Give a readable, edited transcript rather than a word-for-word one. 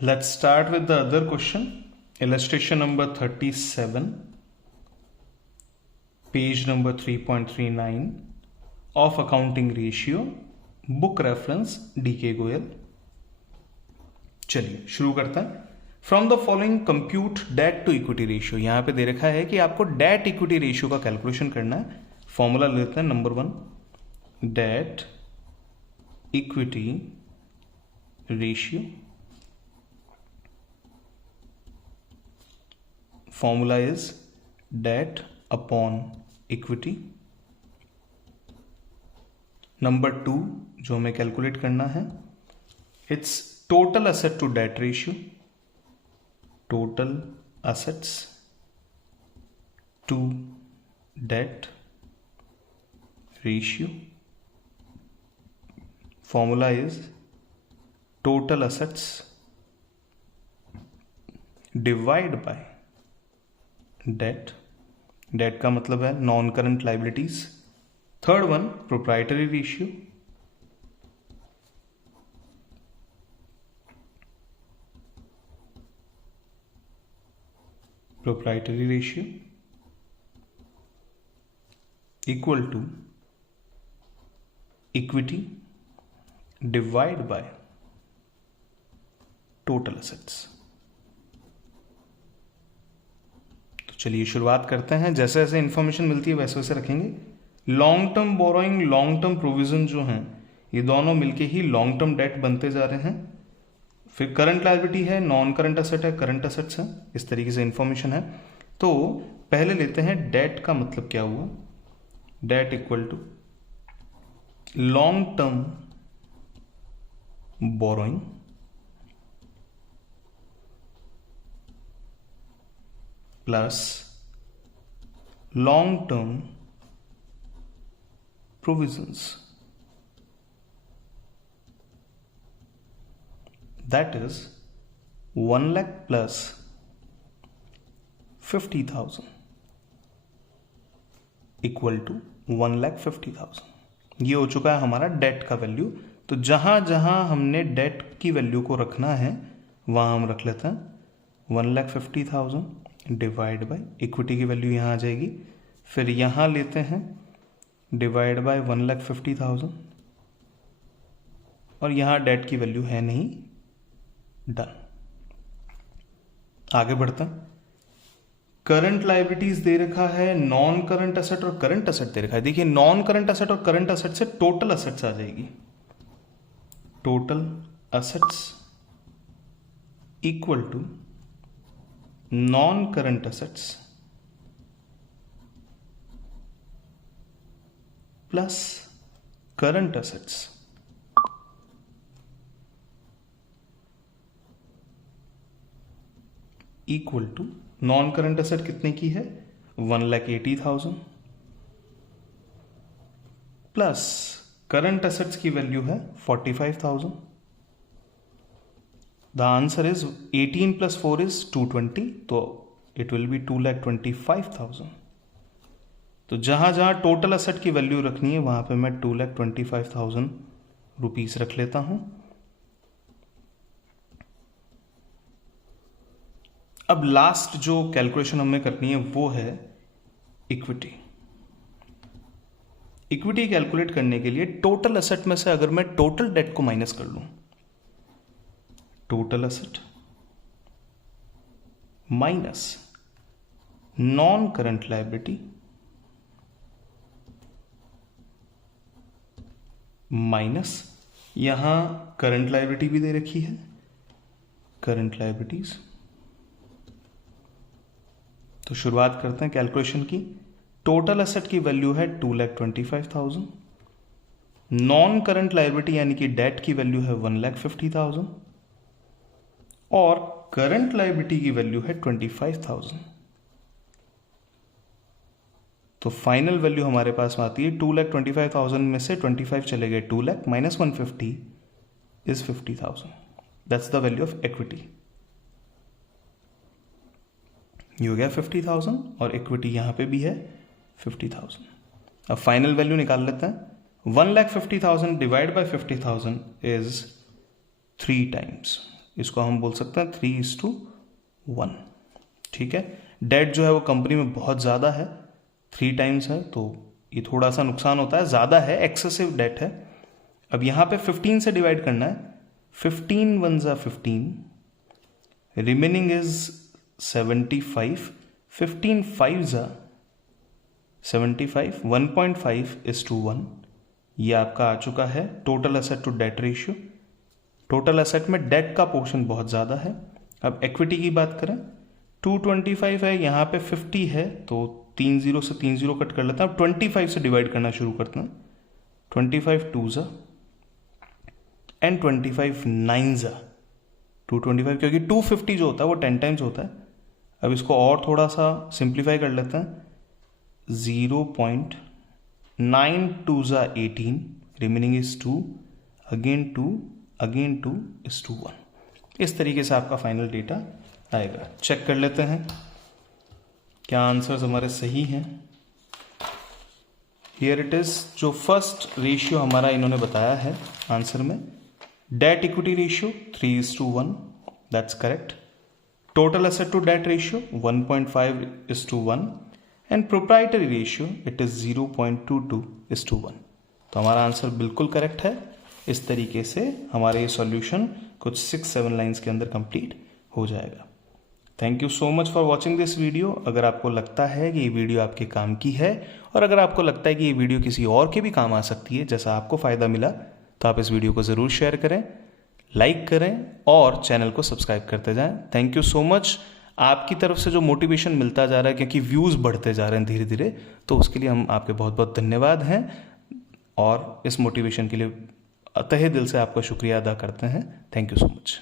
Let's start with the other question. Illustration number 37, page number 3.39 of accounting ratio, book reference DK Goyal. चलिए शुरू करते हैं। From the following compute debt to equity ratio. यहां पे दे रखा है कि आपको डेट इक्विटी रेशियो का कैलकुलेशन करना है। फॉर्मूला लेते हैं। Number 1, debt equity ratio, formula is debt upon equity। Number 2 जो हमें कैलकुलेट करना है, it's total asset to debt ratio, total assets to debt ratio. Formula is total assets divide by debt. Debt का मतलब है non current liabilities. Third one, proprietary ratio, proprietary ratio equal to equity divide by total assets. चलिए शुरुआत करते हैं। जैसे जैसे information मिलती है वैसे वैसे रखेंगे। Long term borrowing, long term provision जो हैं ये दोनों मिलके ही लॉन्ग टर्म डेट बनते जा रहे हैं। फिर करंट लायबिलिटी है, नॉन करंट असेट है, करंट असेट्स है, इस तरीके से इंफॉर्मेशन है। तो पहले लेते हैं डेट का मतलब क्या हुआ। Debt equal to long term borrowing plus long term provisions, that is 1 lakh plus 50,000 equal to 1,50,000। ये हो चुका है हमारा डेट का वैल्यू। तो जहां जहां हमने डेट की वैल्यू को रखना है वहां हम रख लेते हैं 1,50,000 डिवाइड बाय इक्विटी की वैल्यू यहां आ जाएगी। फिर यहां लेते हैं डिवाइड बाय 1,50,000 और यहां डेट की वैल्यू है नहीं। डन। आगे बढ़ते हैं। करंट लायबिलिटीज दे रखा है, नॉन करंट असेट और करंट असेट दे रखा है। देखिए नॉन करंट असेट और करंट असेट से टोटल असेट्स आ जाएगी। Total assets equal to non current assets plus current assets equal to non current asset कितने की है 1,80,000 प्लस करंट असेट्स की वैल्यू है 45,000। The answer is 18 plus 4 is 220, तो इट विल बी 2,25,000। तो जहां जहां टोटल असेट की वैल्यू रखनी है वहां पे मैं 2,25,000 रुपीज रख लेता हूं। अब लास्ट जो कैलकुलेशन हमें करनी है वो है इक्विटी। इक्विटी कैलकुलेट करने के लिए टोटल असेट में से अगर मैं टोटल डेट को माइनस कर लूं, total asset minus non current liability minus यहां करंट लायबिलिटी भी दे रखी है, करंट लायबिलिटीज। तो शुरुआत करते हैं कैलकुलेशन की। टोटल असेट की वैल्यू है 2,25,000, नॉन करंट लायबिलिटी यानी कि डेट की वैल्यू है 1,50,000 और करंट लायबिलिटी की वैल्यू है 25,000। तो फाइनल वैल्यू हमारे पास आती है 2,25,000 में से 25 चले गए 2 lakh minus 150 is 50,000। That's the value of equity. ये हो गया 50,000 और इक्विटी यहां पे भी है 50,000। अब फाइनल वैल्यू निकाल लेते हैं। 1,50,000 डिवाइड बाय 50,000 इज 3 टाइम्स इसको हम बोल सकते हैं 3:1। ठीक है, डेट जो है वो कंपनी में बहुत ज़्यादा है, 3 टाइम्स है, तो ये थोड़ा सा नुकसान होता है, ज़्यादा है, एक्सेसिव डेट है। अब यहाँ पे 15 से डिवाइड करना है, 15 1 ज़ा 15, रिमेनिंग इज 75, 15 5 ज़ा 75, 1.5:1, ये आपका आ चुका है total asset to debt ratio. Total asset में डेट का पोर्शन बहुत ज़्यादा है। अब इक्विटी की बात करें, 225 है, यहाँ पे 50 है, तो 3 0 से 3 0 कट कर लेते हैं। अब 25 से डिवाइड करना शुरू करते हैं, 25 2 ज़ा एंड 25 9 ज़ा 225, क्योंकि 250 जो होता है वो 10 टाइम्स होता है। अब इसको और थोड़ा सा सिंप्लीफाई कर लेते हैं, 0.92 ज़ा 18, रिमेनिंग इज 2, अगेन 2 इज 1। इस तरीके से आपका फाइनल डेटा आएगा। चेक कर लेते हैं क्या आंसर्स हमारे सही हैं। हियर इट इज, जो फर्स्ट रेशियो हमारा इन्होंने बताया है आंसर में, debt equity ratio 3:1, that's correct. Total asset to debt ratio 1.5:1 and proprietary ratio it is 0.22:1। तो हमारा आंसर बिल्कुल करेक्ट है। इस तरीके से हमारे ये सॉल्यूशन कुछ 6-7 लाइंस के अंदर कंप्लीट हो जाएगा। Thank you so much for watching this video. अगर आपको लगता है कि ये वीडियो आपके काम की है और अगर आपको लगता है कि ये वीडियो किसी और के भी काम आ सकती है, जैसा आपको फ़ायदा मिला, तो आप इस वीडियो को ज़रूर शेयर करें, लाइक करें और चैनल को सब्सक्राइब करते जाएं। Thank you so much. आपकी तरफ से जो मोटिवेशन मिलता जा रहा है, क्योंकि व्यूज़ बढ़ते जा रहे हैं धीरे धीरे, तो उसके लिए हम आपके बहुत बहुत धन्यवाद हैं और इस मोटिवेशन के लिए तहे दिल से आपका शुक्रिया अदा करते हैं। Thank you so much.